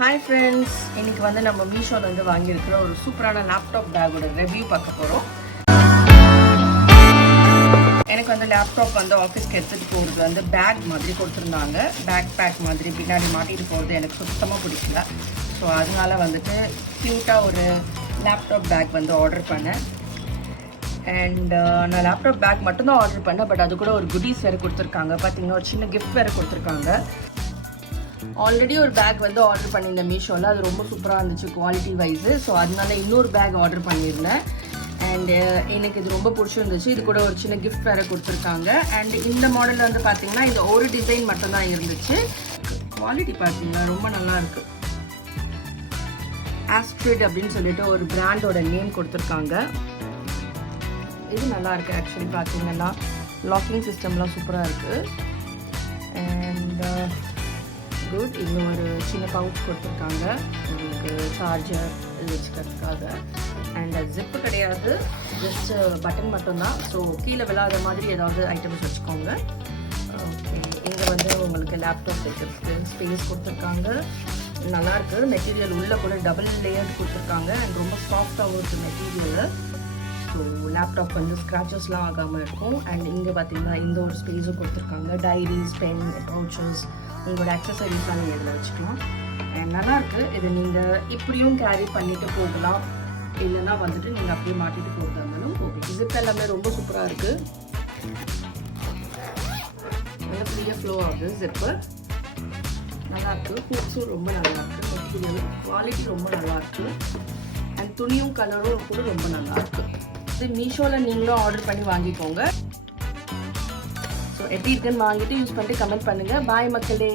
Hi friends, இன்னைக்கு வந்து நம்ம மீஷோல இருந்து வாங்கி இருக்கிற ஒரு சூப்பரான லேப்டாப் பேக்கோட ரிவ்யூ பார்க்க போறோம். எனக்கு வந்து லேப்டாப் வந்து ஆபீஸ்க்கு எடுத்துட்டு போறது வந்து பேக் மாதிரி கொடுத்திருந்தாங்க. பேக் பேக் மாதிரி பின்னாடி மாட்டிட்டு போறது எனக்கு சுத்தமா பிடிக்கல. ஸோ அதனால வந்துட்டு கியூட்டா ஒரு லேப்டாப் பேக் வந்து ஆர்டர் பண்ணேன். அண்ட் நான் லேப்டாப் பேக் மட்டும்தான் ஆர்டர் பண்ணேன். பட் அது கூட ஒரு குடீஸ் வேறு கொடுத்துருக்காங்க. பார்த்தீங்கன்னா ஒரு சின்ன கிஃப்ட் வேறு கொடுத்துருக்காங்க. ஆல்ரெடி ஒரு பேக் வந்து ஆர்டர் பண்ணியிருந்தேன் மீஷோவில். அது ரொம்ப சூப்பராக இருந்துச்சு குவாலிட்டி வைஸு. ஸோ அதனால இன்னொரு பேக் ஆர்டர் பண்ணியிருந்தேன். அண்டு எனக்கு இது ரொம்ப பிடிச்சிருந்துச்சு. இது கூட ஒரு சின்ன கிஃப்ட் வேறு கொடுத்துருக்காங்க. அண்ட் இந்த மாடலில் வந்து பார்த்தீங்கன்னா இந்த ஒரு டிசைன் மட்டும்தான் இருந்துச்சு. குவாலிட்டி பார்த்தீங்கன்னா ரொம்ப நல்லாயிருக்கு. ASTRID அப்படின்னு சொல்லிட்டு ஒரு பிராண்டோட நேம் கொடுத்துருக்காங்க. இது நல்லா இருக்குது. ஆக்சுவலி பார்த்தீங்கன்னா லாக்கிங் சிஸ்டம்லாம் சூப்பராக இருக்குது. And good. இன்னும் ஒரு சின்ன பவுச் கொடுத்துருக்காங்க உங்களுக்கு சார்ஜர் இது வச்சுக்கிறதுக்காக. அண்ட் அது ஜிப்பு கிடையாது, ஜஸ்ட் பட்டன் மட்டும்தான். ஸோ கீழே விழாத மாதிரி ஏதாவது ஐட்டம்ஸ் வச்சுக்கோங்க. ஓகே, இங்கே வந்து உங்களுக்கு லேப்டாப் வைக்கிறதுக்கு ஸ்பேஸ் கொடுத்துருக்காங்க. நல்லாயிருக்கு. மெட்டீரியல் உள்ளே கூட டபுள் லேயர் கொடுத்துருக்காங்க. அண்ட் ரொம்ப சாஃப்டாகவும் இருக்குது மெட்டீரியலு. ஸோ லேப்டாப் வந்து ஸ்க்ராச்சஸ்லாம் ஆகாமல் இருக்கும். அண்ட் இங்கே பார்த்தீங்கன்னா இந்த ஒரு ஸ்பேஸும் கொடுத்துருக்காங்க. டைரிஸ், பென், பவுச்சஸ், உங்களோட அக்சசரிஸ்லாம் நீங்கள் இதில் வச்சுக்கலாம். அண்ட் நல்லாயிருக்கு. இது நீங்கள் இப்படியும் கேரி பண்ணிட்டு போகலாம், இல்லைன்னா வந்துட்டு நீங்கள் அப்படியே மாட்டிட்டு போகிறதா இருந்தாலும் போகலாம். ஜிப் எல்லாமே ரொம்ப சூப்பராக இருக்குது. நல்ல ஃப்ரீயாக ஃப்ளோ ஆகுது ஜிப்பு. நல்லாயிருக்கு. ஃபிட்ஸும் ரொம்ப நல்லாயிருக்கு. மெட்டீரியல் குவாலிட்டி ரொம்ப நல்லாயிருக்கு. அண்ட் துணியும் கலரும் கூட ரொம்ப நல்லாயிருக்கு. இது மீஷோவில் நீங்களும் ஆர்டர் பண்ணி வாங்கிக்கோங்க. ஸோ எப்படி இருக்குன்னு வாங்கிட்டு யூஸ் பண்ணிட்டு கமெண்ட் பண்ணுங்கள். பாய் மக்களே.